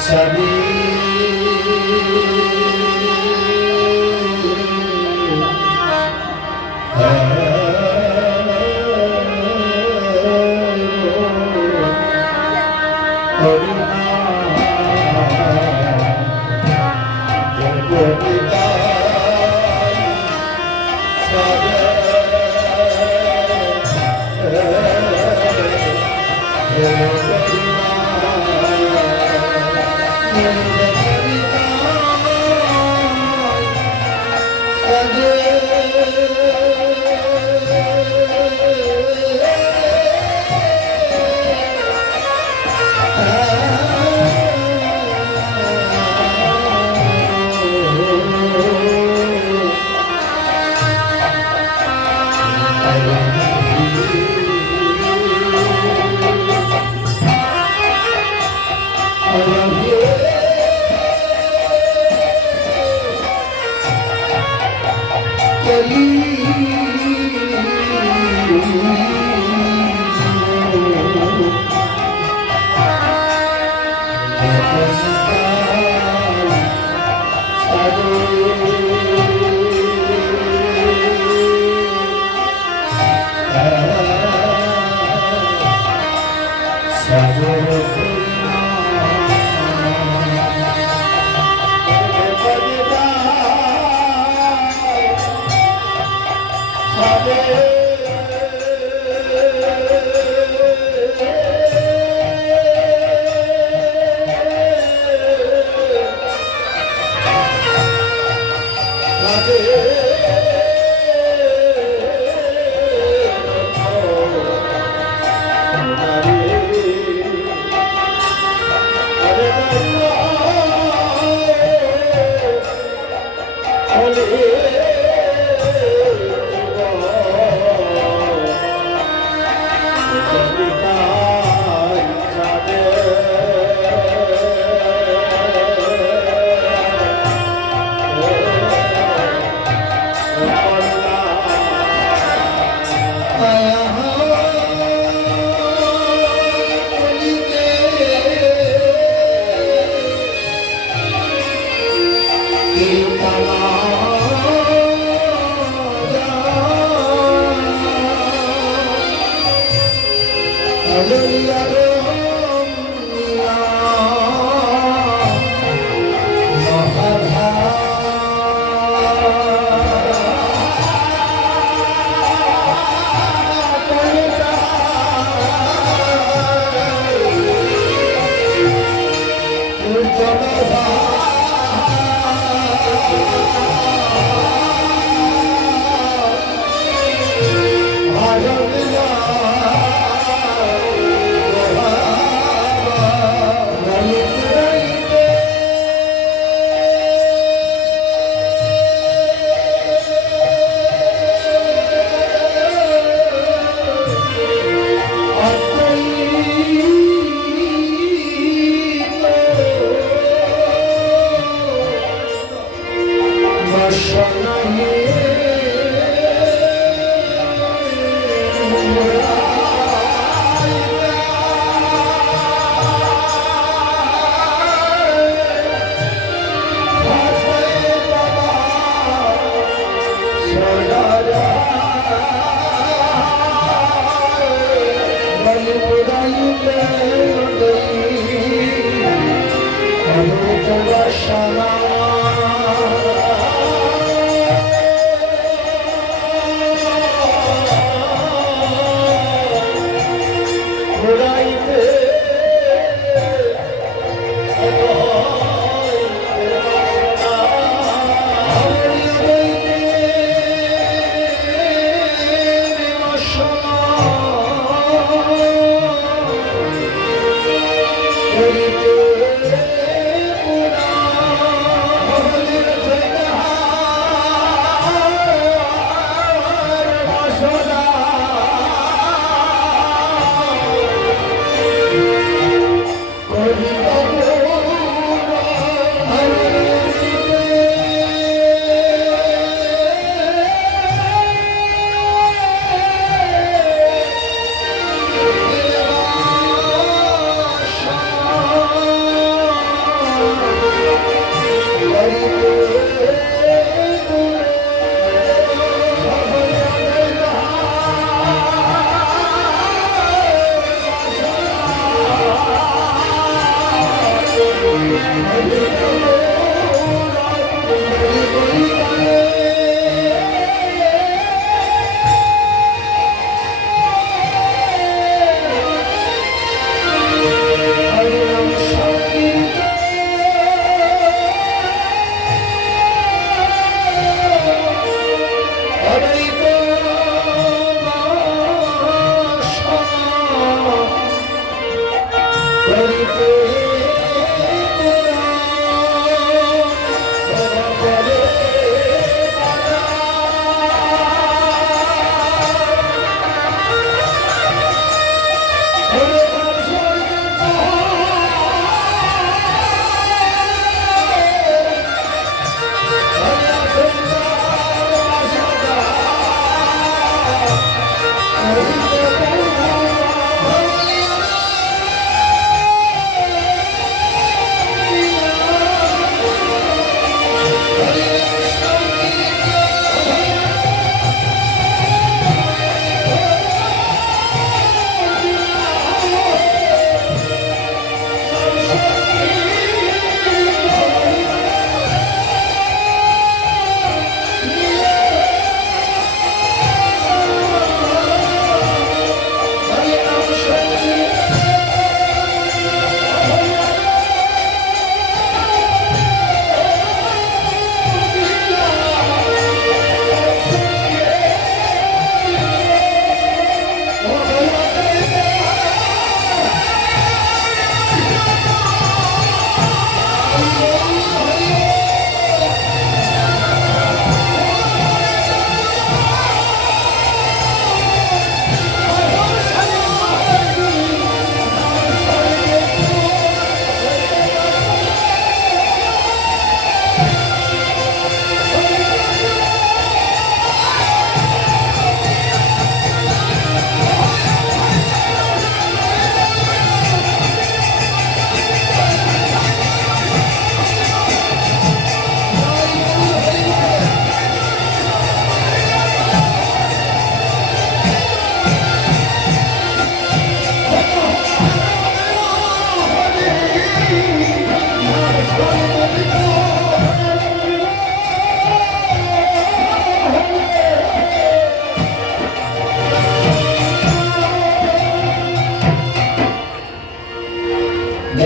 Sabi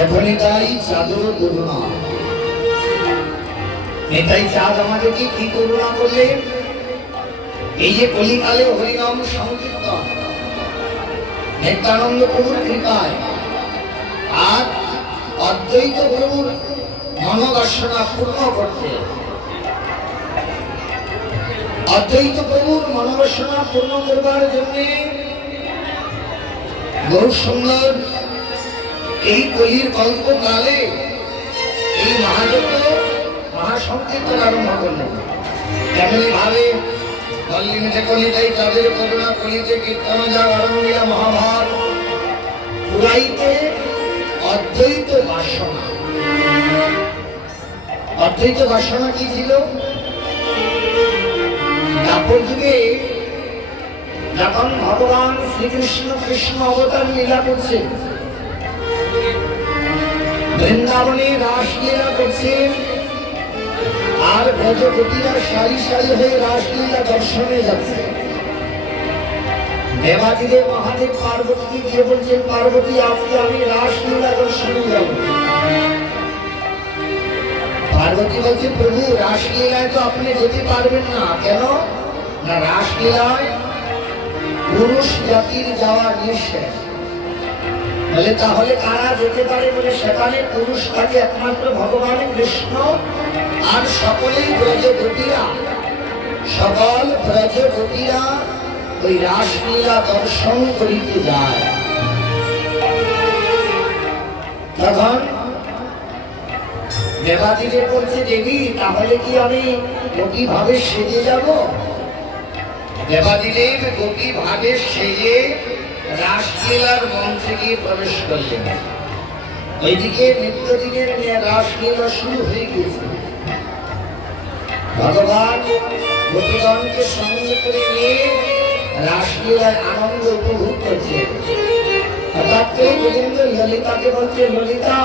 এখনই তাই চাঁদের করুণা, নেতাই চাঁদ আমাদেরকে কি করুণা করলেন। এই যে কলিকালে হরিনাম সংকীর্তন নিত্যানন্দ প্রভুর কৃপায় আর অদ্বৈত প্রভুর মনোবাসনা পূর্ণ করতে, অদ্বৈত প্রভুর মনোবাসনা পূর্ণ করবার জন্য বহু সুন্দর এই কলির কল্পকালে এই মহাযজ্ঞ মহাসংকীর্তন আরম্ভ করলেন। তেমনি ভাবে বললেন যে কলিতাই তাদের করুণা কলিতে কীর্তন যা আরম্ভিয়া মহাভারত পুরাইতে অদ্বৈত বাসনা। অদ্বৈত বাসনা কি ছিল? তারপর যুগে যখন ভগবান শ্রীকৃষ্ণ কৃষ্ণ অবতার লীলা করছে, বৃন্দাবনে রাসলীলা করছেন, আর ব্রজগোপীরা সারি সারি হয়ে রাসলীলা দর্শনে যাচ্ছে। দেবাদিদেব মহাদেব পার্বতীকে গিয়ে বলছেন, পার্বতী আজকে আমি রাসলীলা দর্শনে যাব। পার্বতী বলছে, প্রভু রাসলীলায় তো আপনি যেতে পারবেন না। কেন না? রাসলীলায় পুরুষ জাতির যাওয়া নিষেধ। বলে তাহলে কারা যেতে পারে? বলে সেখানে পুরুষ থাকে একমাত্র ভগবান কৃষ্ণ আর সকলেই ব্রজগোপীরা, সকল ব্রজগোপীরা ওই রাসলীলা দর্শন করিতে যায়। তখন দেবাদিদেব বলছে, দেবী তাহলে কি আমি গোপী ভাবে সেজে যাব? দেবাদিদেব গোপী ভাবে সেজে রাসলীলার মঞ্চে গিয়ে প্রবেশ করলেন। ওইদিকে নিত্যদিনের রাসলীলা শুরু হয়ে গেছে। ভগবান গোপীগণকে সঙ্গে করে নিয়ে রাসলীলায় আনন্দ উপভোগ করছে। হঠাৎ করে গোবিন্দ ললিতাকে বলছে, ললিতা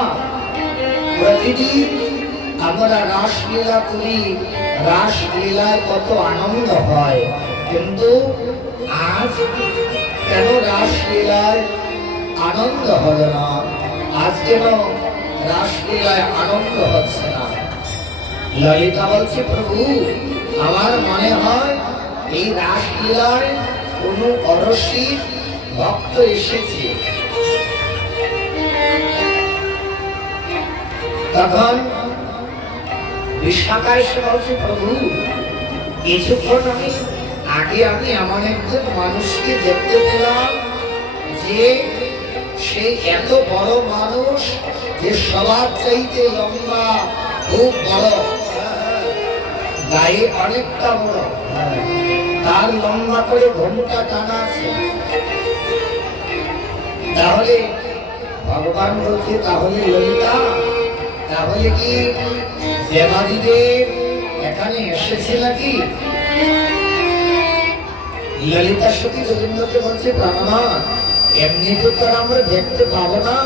প্রতিদিন আমরা রাসলীলা করি, রাসলীলায় কত আনন্দ হয়, কিন্তু আজ কেন রাসলীলায় আনন্দ হলো না? আজ কেন রাসলীলায় আনন্দ হচ্ছে না? ললিতা বলছে, প্রভু আমার মনে হয় এই রাসলীলায় কোন অরসিক ভক্ত এসেছে। তখন বিশাখা এসে বলছে, প্রভু কিছুক্ষণ আগে আমি এমন একজন মানুষকে দেখতে পেলাম যে সে এত বড় মানুষ যে সবার চাইতে লম্বা, খুব বড়, গায়ে অনেকটা বড়, তার লম্বা করে ঘোমটা টানা আছে। তাহলে ভগবান বলছে, তাহলে ললিতা তাহলে কি দেবাদিদেব এখানে এসেছে নাকি? ললিতা সখী গোবিন্দকে বলছে, প্রাণনাথ এমনি তো তার আমরা দেখতে পাবো না,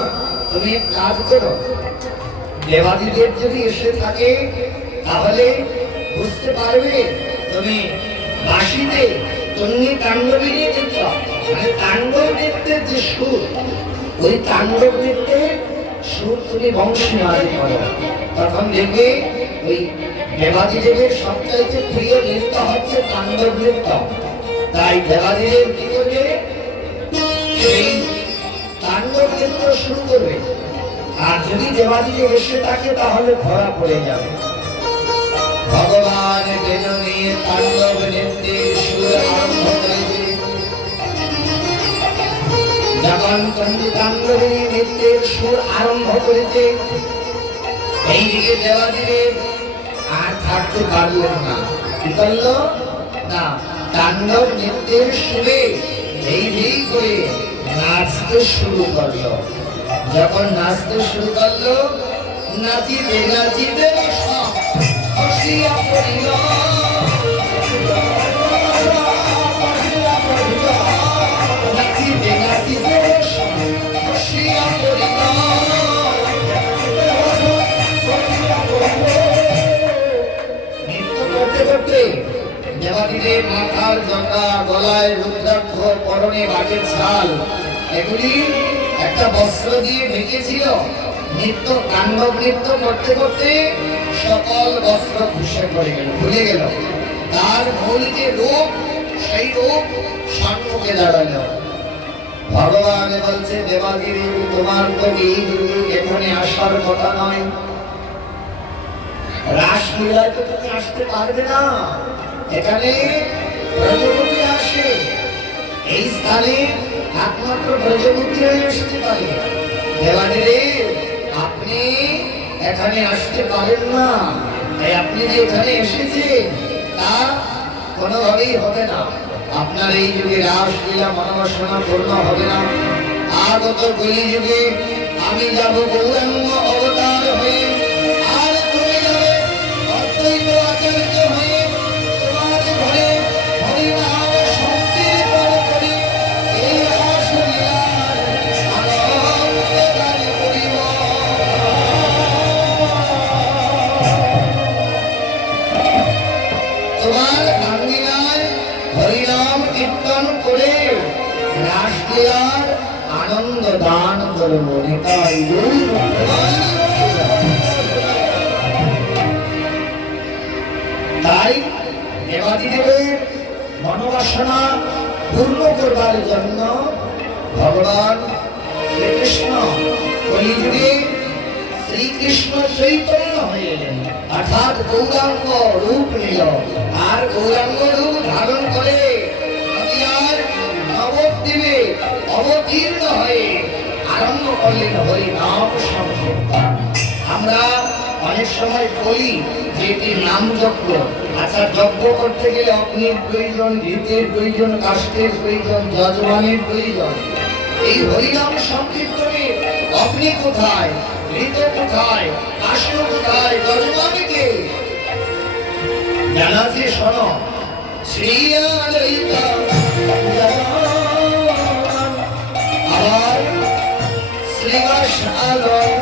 তুমি এক কাজ করো, দেবাদিদেব যদি এসে থাকে তাহলে বুঝতে পারবে তুমি বাঁশিতে তন্নি তাণ্ডবী নিয়ে দেখতে, মানে তাণ্ডব নৃত্যের যে সুর, ওই তাণ্ডব নৃত্যের সুর তুমি বংশীবাদী করো, তখন দেখবে ওই দেবাদিদেবের সবচাইতে প্রিয় নৃত্য হচ্ছে তাণ্ডব নৃত্য। তাই দেবাদিদেব কি করবে? সেই তাণ্ডব নৃত্য শুরু করবে। আর যদি দেবাদিদেব এসে থাকে তাহলে ধরা পড়ে যাবে। ভগবান বেদ নিয়ে তাণ্ডব নৃত্যের সুর আরম্ভ করেছে। যখন তাণ্ডব নৃত্যের সুর আরম্ভ করেছে, এইদিকে দেবাদিদেব আর থাকতে পারলেন না। কি করল না? তাণ্ডব নৃত্যের সুরে এই করে নাচতে শুরু করলো। যখন নাচতে শুরু করলো, নাচিতে নাচিতে হসিয়া পড়িল, নাচিতে নাচিতে হসিয়া পড়িল। নৃত্য করতে করতে দেবাদিদেব মাথার জটা, গলায় রুদ্রাক্ষ, পরনে বাঘের ছাল, এগুলি একটা বস্ত্র দিয়ে ঢেকেছিল। নৃত্য তাণ্ডব নৃত্য করতে করতে সকল বস্ত্র ভূষে পড়ে গেল, ভুলে গেল তার মূল যে রূপ, সেই রূপ সম্মুখে দাঁড়ালো। ভগবান বলছে, দেবাগিরি তোমার তো এই যুগে এখানে আসার কথা নয়, রাসলীলায় তো তুমি আসতে পারবে না, এখানে ব্রজবতী আসে, এই স্থানে একমাত্র ব্রজবতীরাই আসতে পারে। দেবাগিরি আপনি এখানে আসতে পারেন না, তাই আপনি যে এখানে এসেছেন তা কোনোভাবেই হবে না। আপনার এই যুগে রাসলীলা মনোবাসনা পূর্ণ হবে না। আগত কলি যুগে আমি যাব গৌরাঙ্গ অবতার হয়ে, আর তুমি যাবে অদ্বৈত আচার্য হয়ে, তোমার ঘরে হরিনাম সংকীর্তন করে এই রাসলীলার আনন্দদায়ী করিব। তোমার আঙ্গিনায় হরিনাম কীর্তন করে রাসলীলার আনন্দ দান করব। তাই দেবাদিদেবের মনোবাসনা পূর্ণ করবার জন্য ভগবান শ্রীকৃষ্ণ কলিযুগে শ্রীকৃষ্ণ চৈতন্য হয়ে এলেন, অর্থাৎ গৌরাঙ্গ রূপ নিল। আর গৌরাঙ্গ রূপ ধারণ করে নদিয়ার নবদ্বীপে অবতীর্ণ হয়ে আরম্ভ করলেন হরিনাম সংকীর্তন। আমরা অনেক সময় বলি যে এটি নাম যজ্ঞ। আচ্ছা, যজ্ঞ করতে গেলে অগ্নির প্রয়োজন, ঘৃতের প্রয়োজন, কাষ্ঠের প্রয়োজন, যজমানের প্রয়োজন। এই হরিনাম সংকীর্তনে অগ্নি কোথায়, ঘৃত কোথায়, কাষ্ঠ কোথায়, যজমানকে জানাতে শোনো। শ্রী আবার শ্রীবাস আলয়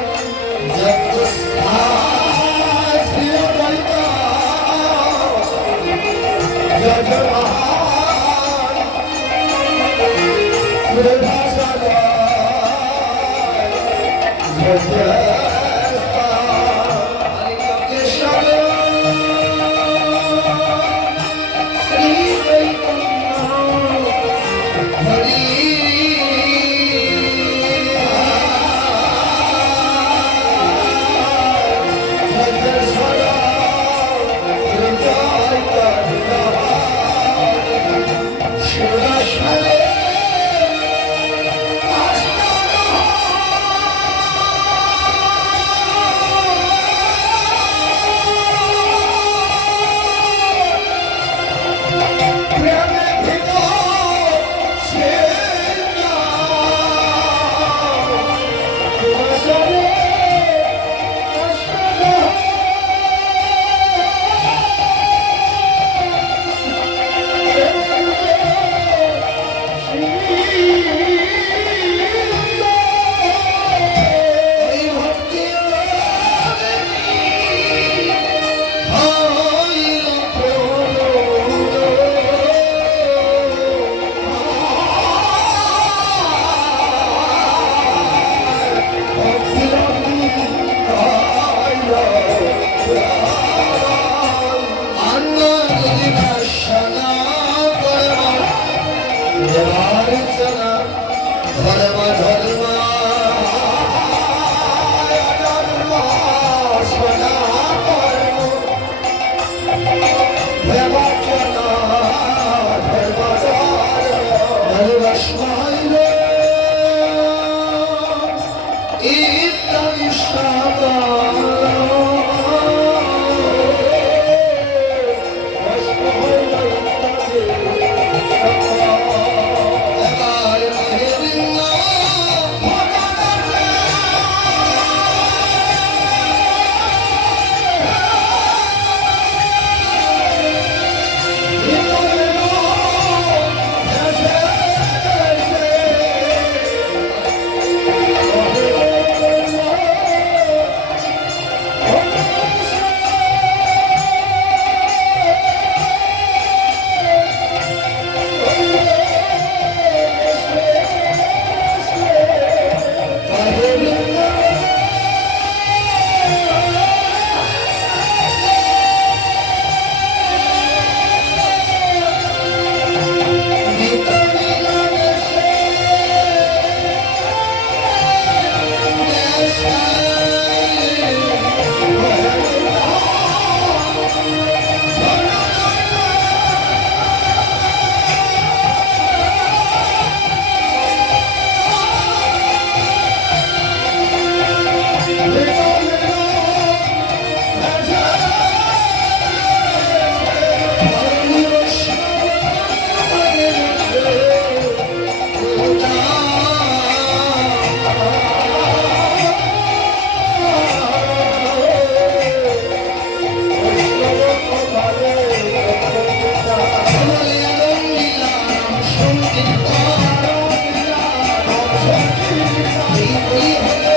এই হলো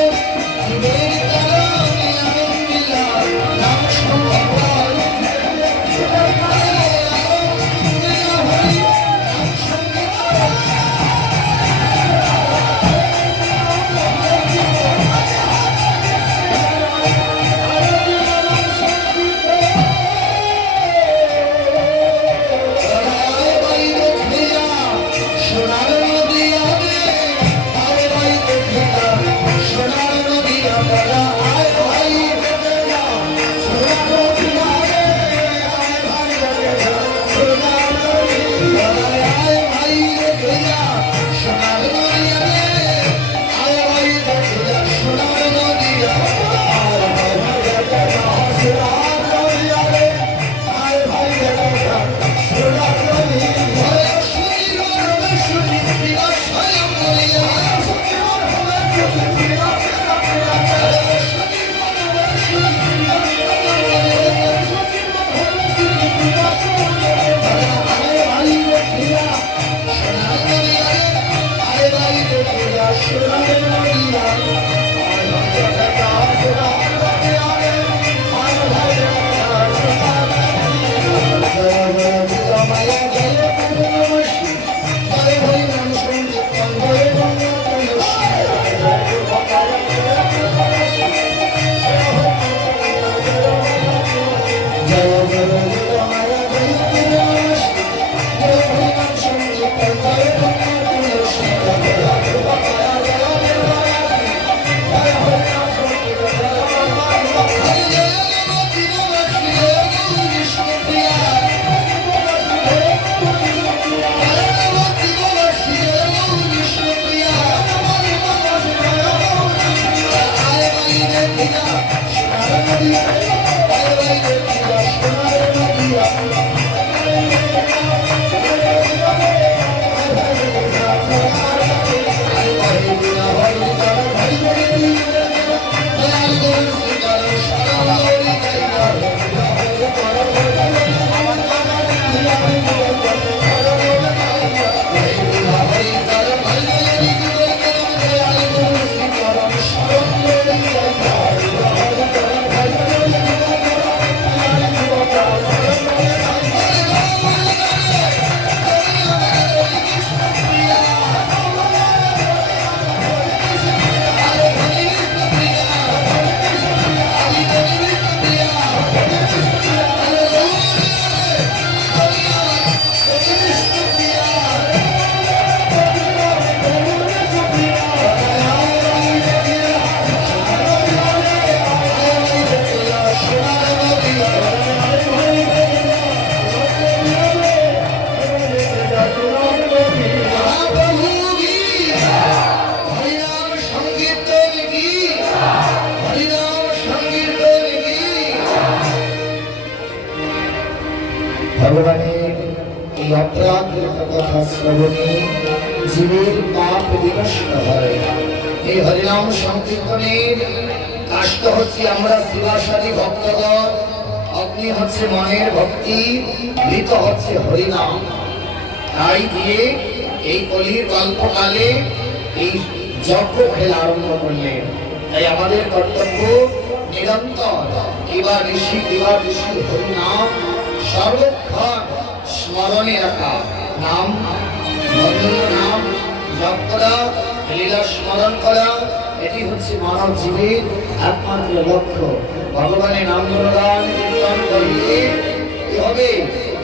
জীবের কারণে আনন্দিলা নাম সংকীর্তন ভগবানের এই অপরাধের কথা শ্রবণে জীবের পাপ বিনষ্ট হয়। এই হরিনাম সংকীর্তনের কাষ্ট হচ্ছে আমরা শিবাসাদী ভক্তগণ, অগ্নি হচ্ছে মনের ভক্তি, মৃত হচ্ছে হরিনাম। তাই দিয়ে এই কলির গল্পকালে এই যজ্ঞ খেলা আরম্ভ করলেন। তাই আমাদের কর্তব্য নিরন্তর কিবা ঋষি হরিনাম সর্বক্ষণ স্মরণে রাখা, নাম নাম জপ করা, লীলা স্মরণ করা, এটি হচ্ছে মানব জীবের একমাত্র লক্ষ্য। ভগবানের নাম গুণগান কীর্তন করলে কি হবে?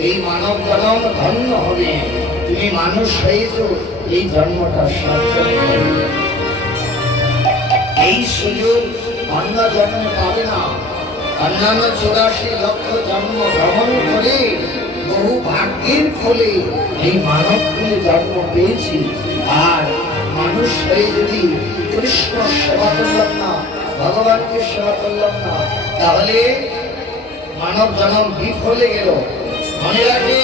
এই মানব জন্ম ধন্য হবে। তুমি মানুষ হয়েছ, এই জন্মটা সার্থক হবে। এই সুযোগ অন্য জন্ম পাবে না। অন্যান্য 84 লক্ষ জন্ম গ্রহণ করে বহু ভাগ্যের ফলে এই মানব কুলে জন্ম পেয়েছি। আর মানুষ হয়ে যদি কৃষ্ণ সেবা করলাম না, ভগবানকে সেবা করলাম না, তাহলে মানব জন্ম বিফলে গেল। মনে রাখে,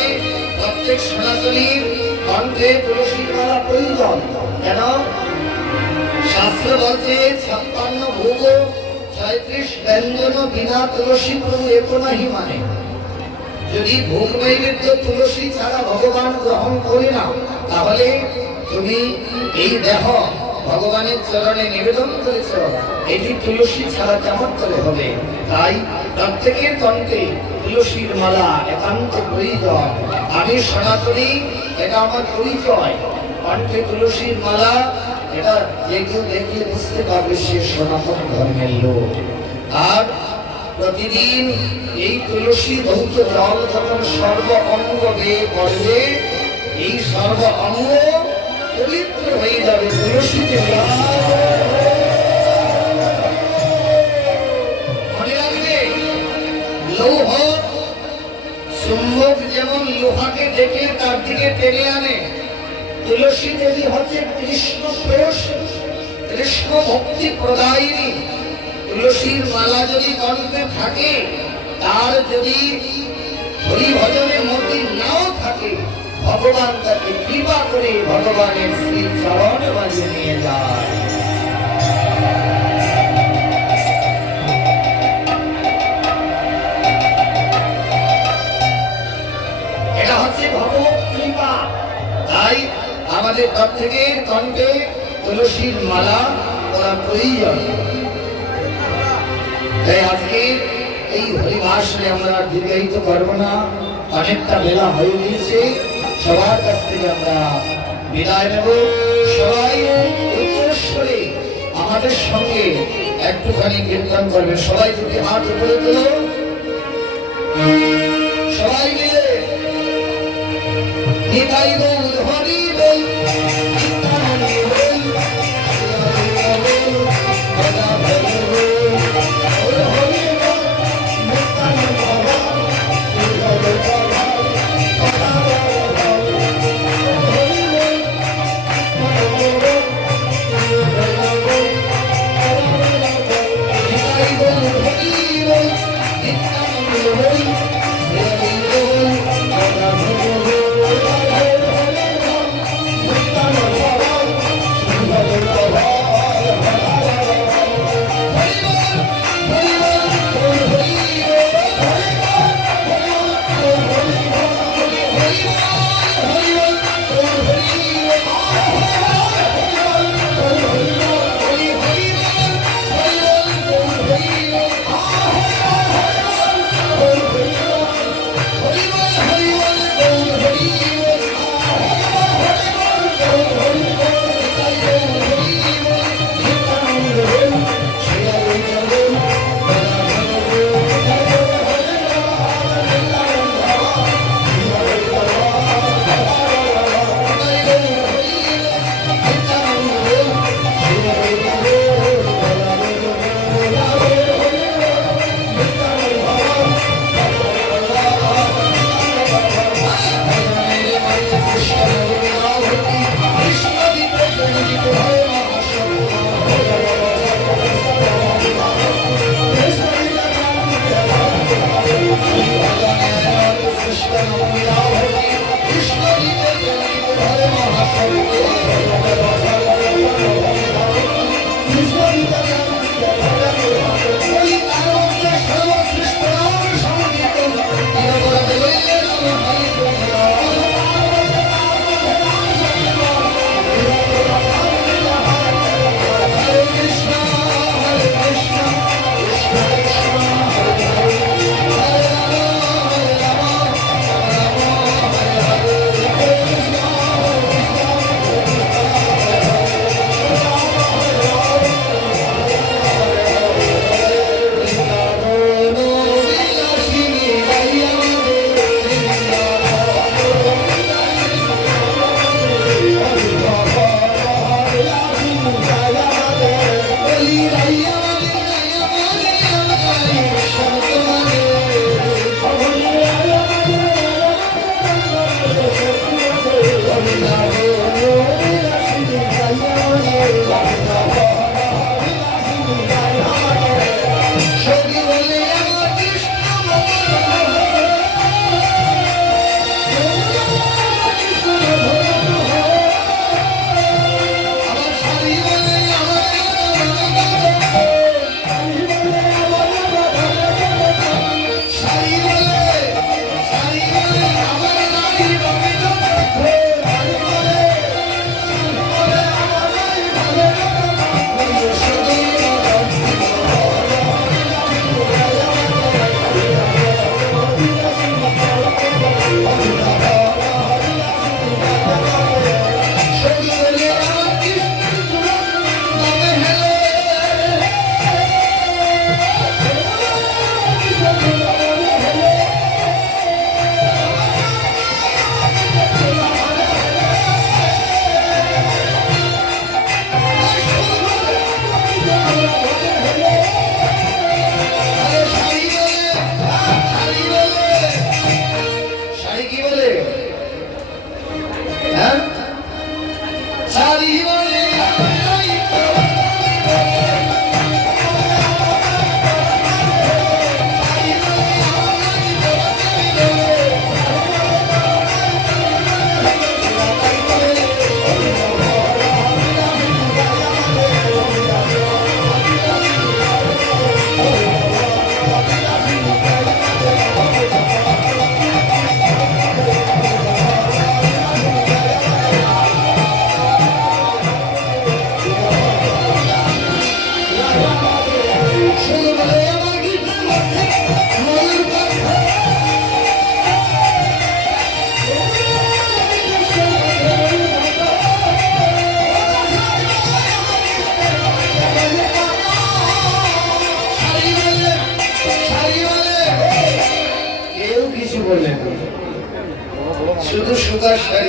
প্রত্যেক সনাতনীর কণ্ঠে তুলসীর মালা প্রয়োজন। কেন? শাস্ত্র বলছে 56 ভোগ 36 ব্যঞ্জন বিনা তুলসী প্রভু এক নাহি মানে। যদি ভোগ নৈবেদ্য তুলসী ছাড়া ভগবান গ্রহণ করে না, তাহলে তুমি এই দেহ ভগবানের চরণে নিবেদন করেছ, এটি তুলসী ছাড়া কেমন করে হবে? তাই প্রত্যেকের কণ্ঠে তুলসীর মালা একান্ত প্রয়োজন। আমি সনাতনী, এটা আমার পরিচয়। কণ্ঠে তুলসীর মালা, এটা যে কেউ দেখলে বুঝতে পারবে সে সনাতন ধর্মের লোক। আর প্রতিদিন এই তুলসী ধৌত জল যখন সর্ব অঙ্গ বেয়ে পড়বে, এই সর্ব অঙ্গ পবিত্র হয়ে যাবে তুলসীতে। মনে রাখবে, লৌহ চুম্বক যেমন লোহাকে দেখে তার দিকে টেনে আনে, তুলসী দেবী হচ্ছে কৃষ্ণ প্রেয়সী, কৃষ্ণ ভক্তি প্রদায়িনী। তুলসীর মালা যদি কণ্ঠে থাকে, তার যদি হরি ভজনের মধ্যে নাও থাকে, ভগবান তাকে কৃপা করে ভগবানের শ্রী চরণ মাঝে নিয়ে যায়। এটা হচ্ছে ভগবত কৃপা। তাই আমাদের প্রত্যেকের কণ্ঠে তুলসীর মালা করা প্রয়োজন। তাই আজকে এই হরিভাষণে আমরা দীর্ঘায়িত করবো না, অনেকটা বেলা হয়ে গিয়েছে। সবার কাছ থেকে আমরা বিদায় নেব। সবাই উচ্চস্বরে আমাদের সঙ্গে একটুখানি কীর্তন করবে। সবাই যদি হাত উপরে তোলো, সবাই মিলে নিতাই গৌর হরি বল, নিত্যানন্দ বল, সদা ভজ বল, হরি হরি বল, নিত্যানন্দ বল, হরি হরি বল, সদা ভজ বল, হরি বল, নিত্যানন্দ বল, নিতাই গৌর হরি বল, নিত্যানন্দ বল, হরি বল, সদা ভজ বল।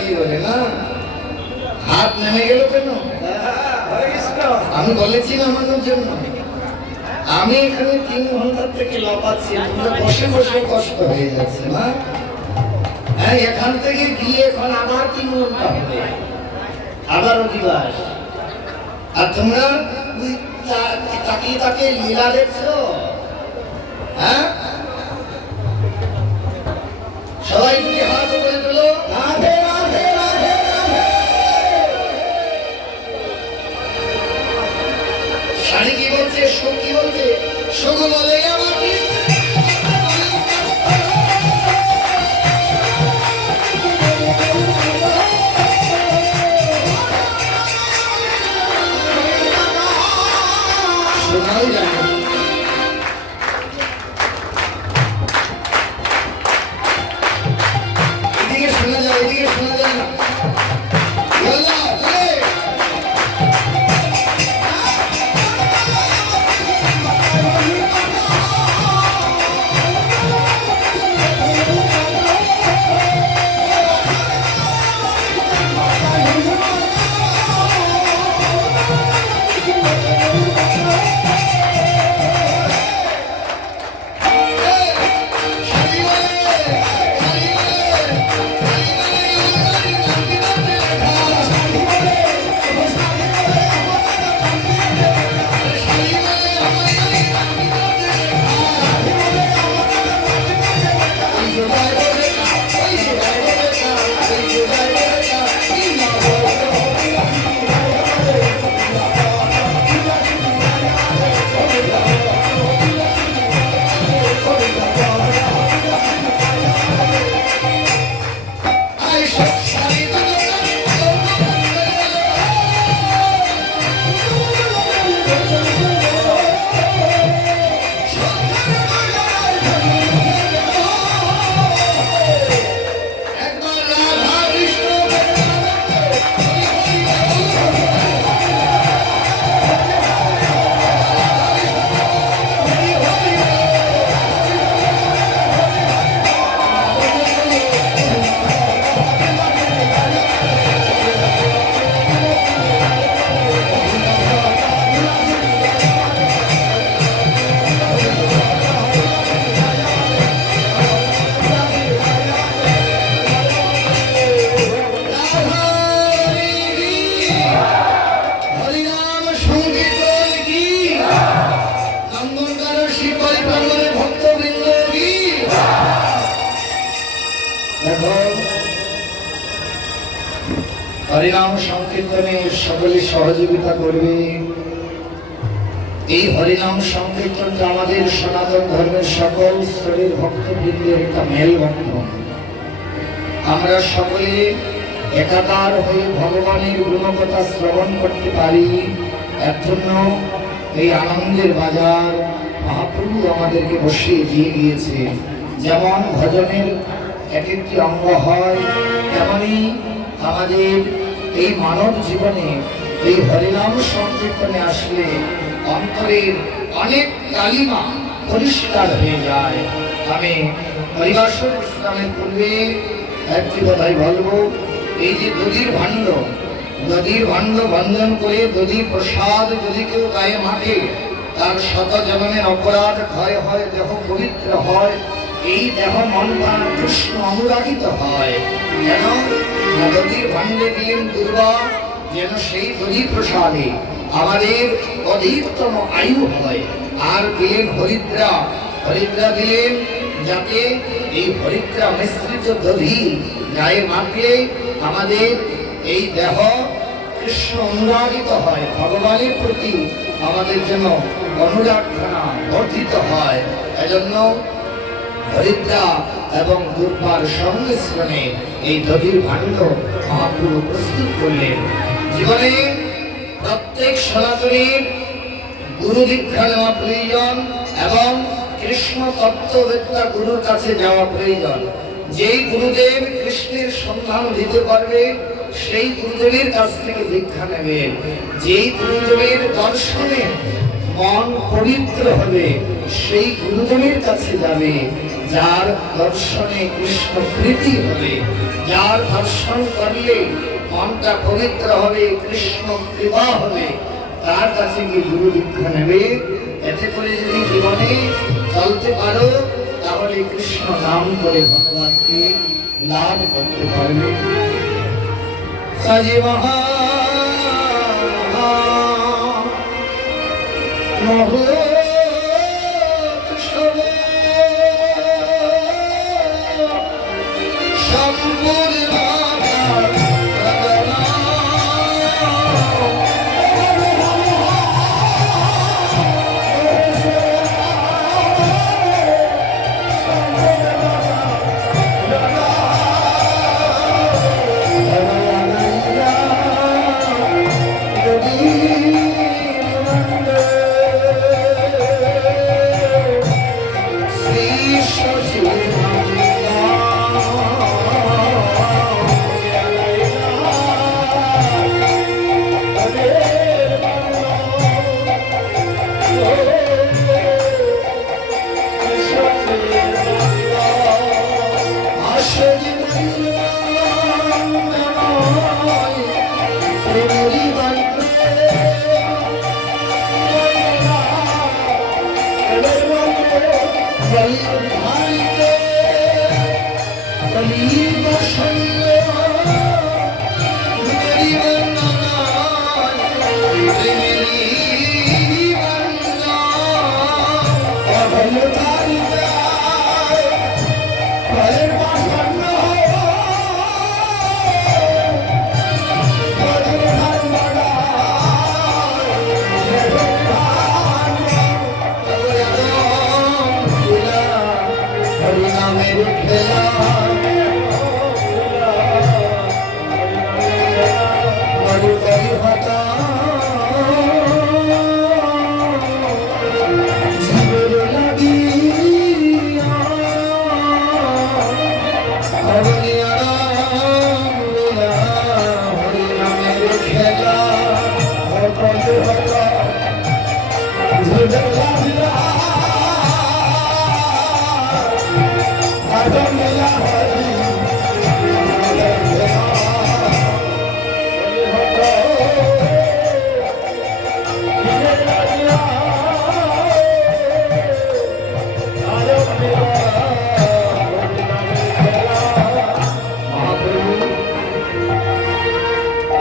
কি বলে না? হাত নেমে গেল কেন? আমি বলেছি নামানোর জন্য। আমি এখানে 3 ঘন্টা থেকে লাফাচ্ছি, বসে বসে কষ্ট হয়ে যাচ্ছে না? হ্যাঁ, এখান থেকে গিয়ে এখন আবার 3 ঘন্টা হবে, আবার অধিবাস। আর তোমরা তাকিয়ে তাকিয়ে লীলা দেখছো? হ্যাঁ, সবাই তুমি হাত করে তোলো। রাধে রাধে রাধে রাধে। শাড়ি কি বলছে, সুখ কি বলছে? সুখ বলে আমার শোনাও জানে। এদিকে শোনা যায়, এদিকে শোনা যায় না। হরিনাম সংকীর্তনে সকলে সহযোগিতা করবে। এই হরিনাম সংকীর্তনটা আমাদের সনাতন ধর্মের সকল স্তরের ভক্তবৃন্দের একটা মেলবন্ধন। আমরা সকলে একাকার হয়ে ভগবানের গুণকথা শ্রবণ করতে পারি। এর জন্য এই আনন্দের বাজার মহাপ্রভু আমাদেরকে বসিয়ে দিয়ে গিয়েছে। যেমন ভজনের এক একটি অঙ্গ হয়, তেমনি আমাদের এই মানব জীবনে এই হরিনাম সংকীর্তনে আসলে অন্তরের অনেক কালিমা পরিষ্কার হয়ে যায়। আমি হরিবাসর ইসলামের পূর্বে একটি কথাই বলবো, এই যে দধির ভাণ্ড বন্ধন করে দধির প্রসাদ যদি কেউ গায়ে মাখে, তার শত জন্মের অপরাধ ক্ষয় হয়, দেহ পবিত্র হয়, এই দেহ মন প্রাণ কৃষ্ণ অনুরাগিত হয়। যেন দধির ভাণ্ডে দিলেন দুর্গা, যেন সেই দধি প্রসাদে আমাদের অধিকতম আয়ু হয়। আর দিলেন হরিদ্রা দিলেন, যাতে এই হরিদ্রা মিশ্রিত দধি গায়ে মাখলে আমাদের এই দেহ কৃষ্ণ অনুরাগিত হয়, ভগবানের প্রতি আমাদের যেন অনুরাগনা বর্ধিত হয়। এজন্য হরিদ্রা এবং দুর্বার সংমিশ্রণে এই দধির ভাণ্ড মহাপ্রভু প্রস্তুত করলেন। জীবনে প্রত্যেক সনাতনীর গুরু দীক্ষা নেওয়া প্রয়োজন এবং কৃষ্ণ তত্ত্ববেত্তা গুরুর কাছে যাওয়া প্রয়োজন। যেই গুরুদেব কৃষ্ণের সন্ধান দিতে পারবে, সেই গুরুদেবের কাছ থেকে দীক্ষা নেবেন। যেই গুরুদেবের দর্শনে মন পবিত্র হবে, সেই গুরুদেবের কাছে যাবে যার দর্শনে কৃষ্ণ প্রীতি হবে, যার দর্শন করলে মনটা পবিত্র হবে, কৃষ্ণ কৃপা হবে, তার কাছে গিয়ে গুরু দীক্ষা নেবে। এতে করে যদি জীবনে চলতে পারো তাহলে কৃষ্ণ নাম করে ভগবানকে লাভ করতে পারবে। সাজি মহা মহোৎসবে সম্পূর্ণ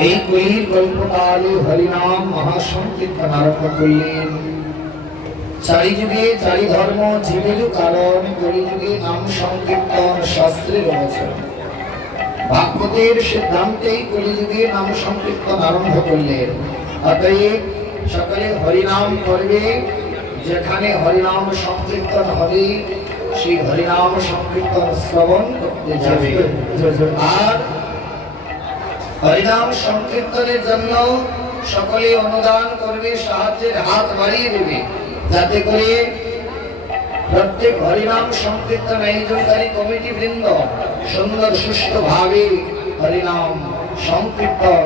এই কলির কল্পকালে হরিনাম মহাসংকীর্তন আরম্ভ করলেন। চারিযুগে চারি ধর্ম জীবেরও কারণ, কলিযুগে নাম সংকীর্তন শাস্ত্রে রয়েছে। ভাগবতের সিদ্ধান্তেই কলিযুগে নাম সংকীর্তন আরম্ভ করলেন। অতএব সকলে হরিনাম করবে, যেখানে হরিনাম সংকীর্তন হবে সেই হরিনাম সংকীর্তন শ্রবণ করতে যাবে। আর হরিনাম সংকীর্তনের জন্য সকলে অনুদান করবে, সাহায্যের হাত বাড়িয়ে দেবে, যাতে করে প্রত্যেক হরিনাম সংকীর্তন আয়োজনকারী কমিটি বৃন্দ সুন্দর সুষ্ঠুভাবে হরিনাম সংকীর্তন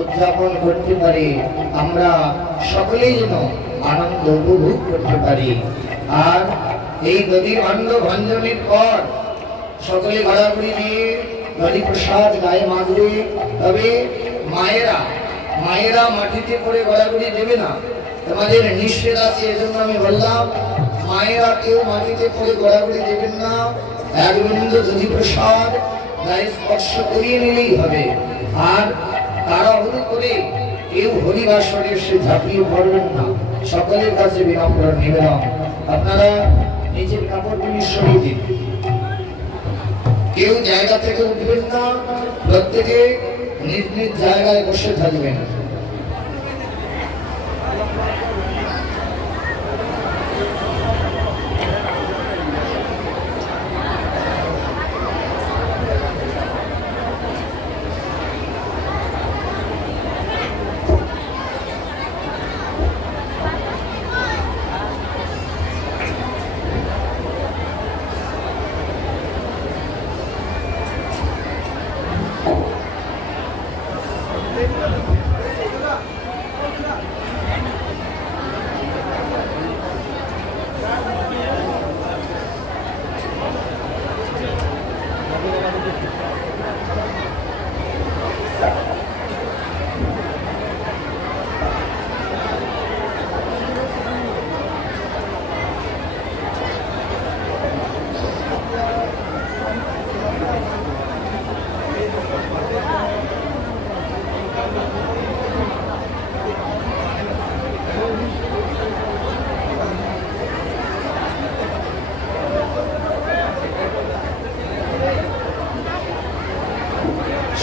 উদযাপন করতে পারে, আমরা সকলেই যেন আনন্দ উপভোগ করতে পারি। আর এই নদীর আনন্দ ভঞ্জনের পর সকলে ঘোরাঘুরি দিয়ে নদী প্রসাদ গায়ে মাগবে। তবে মায়েরা মাটিতে পড়ে ঘোরাঘুরি দেবে না, তোমাদের নিষেধ আছে, এজন্য আমি বললাম মায়েরা কেউ মাটিতে পড়ে ঘোরাঘুরি দেবেন না। এক বিন্দু নদী প্রসাদ গায়ে স্পর্শ করিয়ে নিলেই হবে। আর তাড়াহুড়ো করে কেউ হরিবাসরে এসে ঝাঁপিয়ে পড়বেন না, সকলের কাছে বিনম্র নিবেদন, আপনারা নিজের কাপড়গুলি সরিয়ে দিন। কেউ জায়গা থেকে উঠবেন না, প্রত্যেকে নিজ নিজ জায়গায় বসে থাকবেন।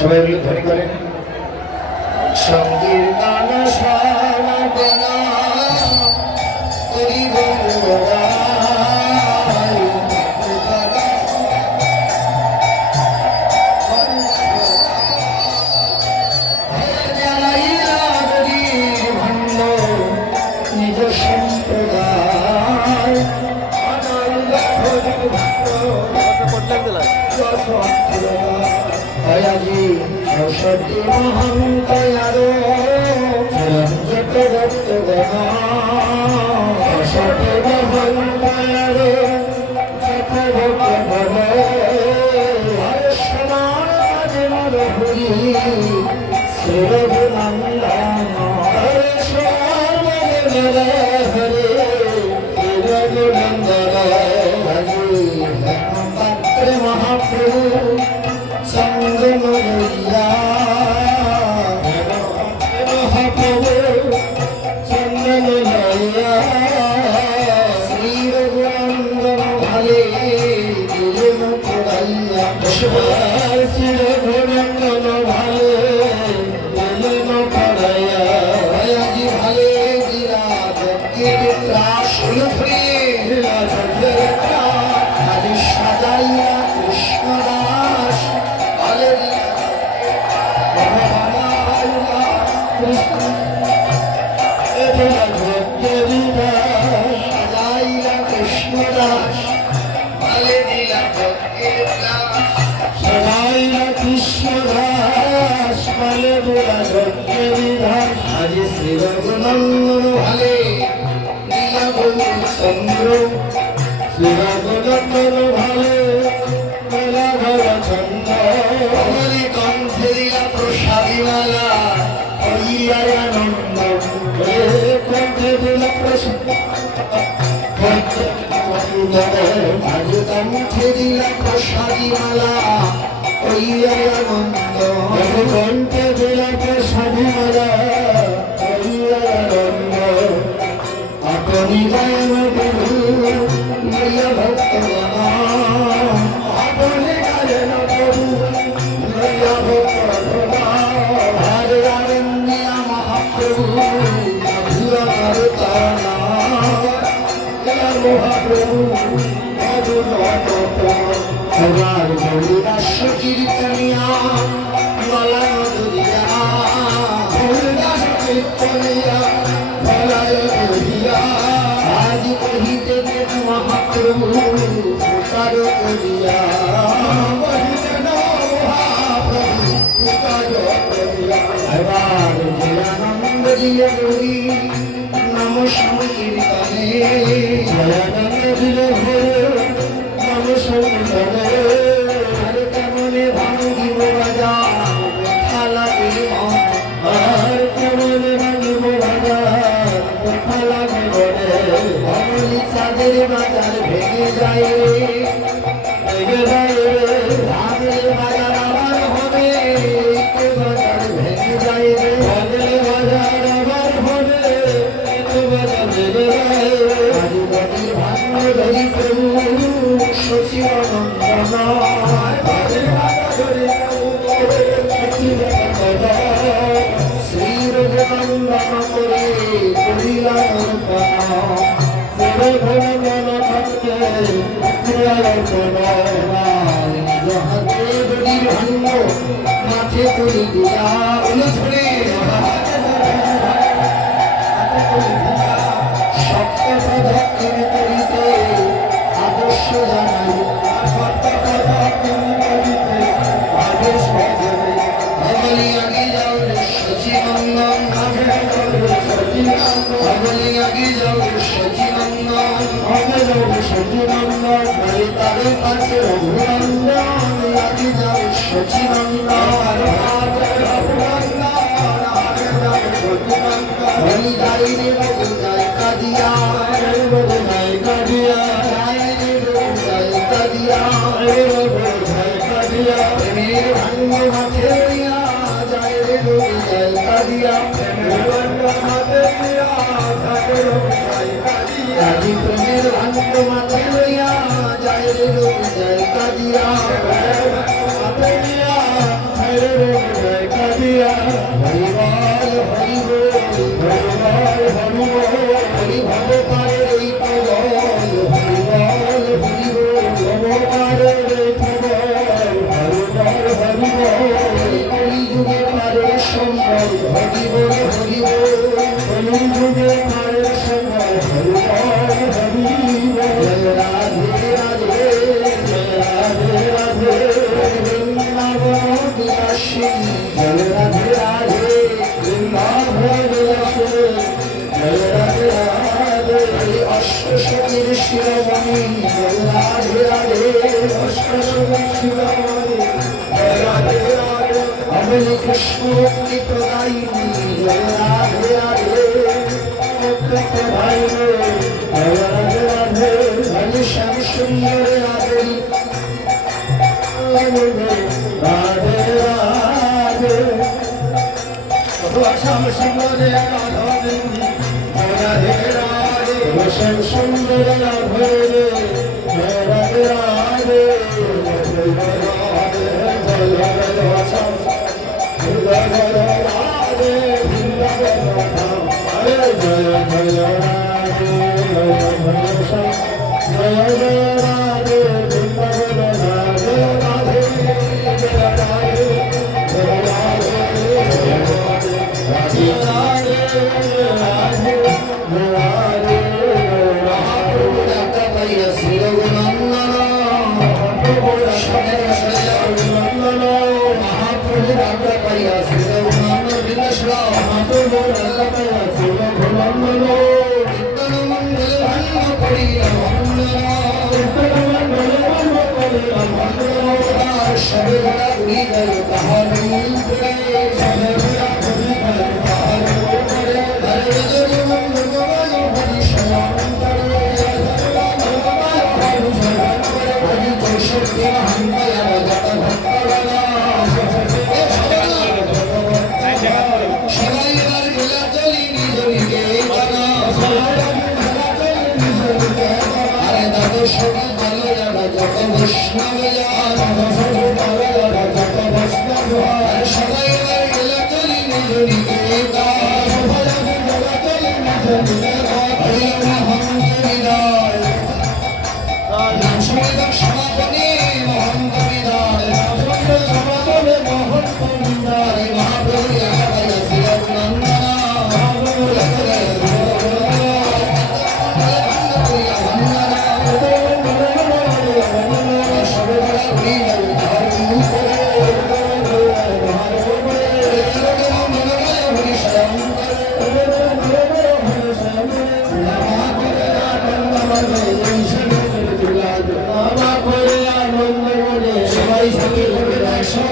সবাই মিলে ধ্বনি করেন সংকীর্তন সমাপন করিব নিজ সম্প্রদায় আজি সরস্বতী মহান্তয়ার যত ভক্ত সরস্বতী মহান্তয়ার যত ভক্ত সমাজ মর হরি শ্রী রঘুনন্দন হরে হরে রঘুনন্দন হরে মহাপ্রভু সঙ্গম লইয়া মহাপ্রভু চন্দন লইয়া শ্রী রঘুনন্দন ভালে দিলেন পড়াইয়া শ্রী রঘুনন্দন ভালে দিলেন পড়াইয়া আজি ভালে দিলা ভক্তির ত্রাস ধরে আজি সাজাইয়া কৃষ্ণদাস কৃষ্ণদাস ভালে দিলা ভক্তির কৃষ্ণদাস ভালে দিলা ভক্তির আজি শ্রী রঘুনন্দন ভালে দিলা চন্দ্র শ্রী রঘুনন্দন ভালে দিলা চন্দ্র কণ্ঠে দিলা প্রসাদী মালা আনন্দ কণ্ঠে দিলা প্রসাদ আজ কণ্ঠে দিলা প্রসাদী মালা আনন্দ কণ্ঠে দিলা প্রসাদী মালা আনন্দ আপনি গায়ন প্রভু প্রিয় ভক্তগণ আপনি গায়ন প্রভু প্রিয় ভক্তগণ হরে আনন্দিয়া মহাপ্রভু মধুর করতানা মহাপ্রভু মধুর করতানা হরিদাস কীর্তনিয়া বলায় দুরিয়া হরিদাস কীর্তনিয়া বলায় দুরিয়া আজ কহিতে দেব মহাপ্রভু পুকার করিয়া কহিতে মহাপ্রভু পুকার করিয়া এবার জয়ানন্দ দিলে গরি নম সংকীর্তনে জয়ানন্দ দিলে নম সংকীর্তনে আরে কেমনে ভাঙ্গিব বাজার ব্যথা লাগে আর কেমনে ভাঙ্গিব বাজার ব্যথা লাগে অমলি চাঁদের বাজার ভেঙে যায় রে ভেঙে যায় রে ভাঙলে বাজার আবার হবে বাজার ভেঙে যায় রে ভাঙলে বাজার আবার হবে বাজার ভেঙে যায় আজুবাজি ভাঙল ধরি প্রভু সচিবানন্দন শ্রী রঘুনন্দন করে করিলা রঘুনন্দন ভক্তে হাতে দড়ি ভাঙ্গ মাঠে করি দিয়া ধরে সত্য প্রদক্ষিণ করিতে আদর্শ জানাই আদর্শ জানাই আগে যাও সচিনন্দন আগে যাও সচিনন্দন সচিনন্দন তাদের কাছে রঘুনন্দন আগে যাও সচিনন্দন বলি যাই রে বলি যাই কাদিয়া বলি যাই কাদিয়া যাই রে বলি যাই কাদিয়া বলি যাই কাদিয়া প্রেমের ভাঙ্গ মাঠে লইয়া যাই রে বলি যাই কাদিয়া প্রেমের ভাঙ্গ মাঠে লইয়া যাই রে বলি যাই কাদিয়া আজি প্রেমের ভাঙ্গ মাঠে লইয়া যাই রে বলি যাই কাদিয়া মাঠে লইয়া যাই রে অষ্টশতীর শিরোমণি রাধে রাধে অষ্টশতীর শিরোমণি রাধে রাধে অমলি কৃষ্ণ মুক্তি প্রদায়িনী রাধে রাধে মুক্তি প্রদায়িনী রাধে রাধে হরি শ্যাম সুন্দর রাধে রাধে রাধে শ্যাম সুন্দর রাধে রাধে রাধে শ্যাম সুন্দর রাধে রাধে রাধে সবাই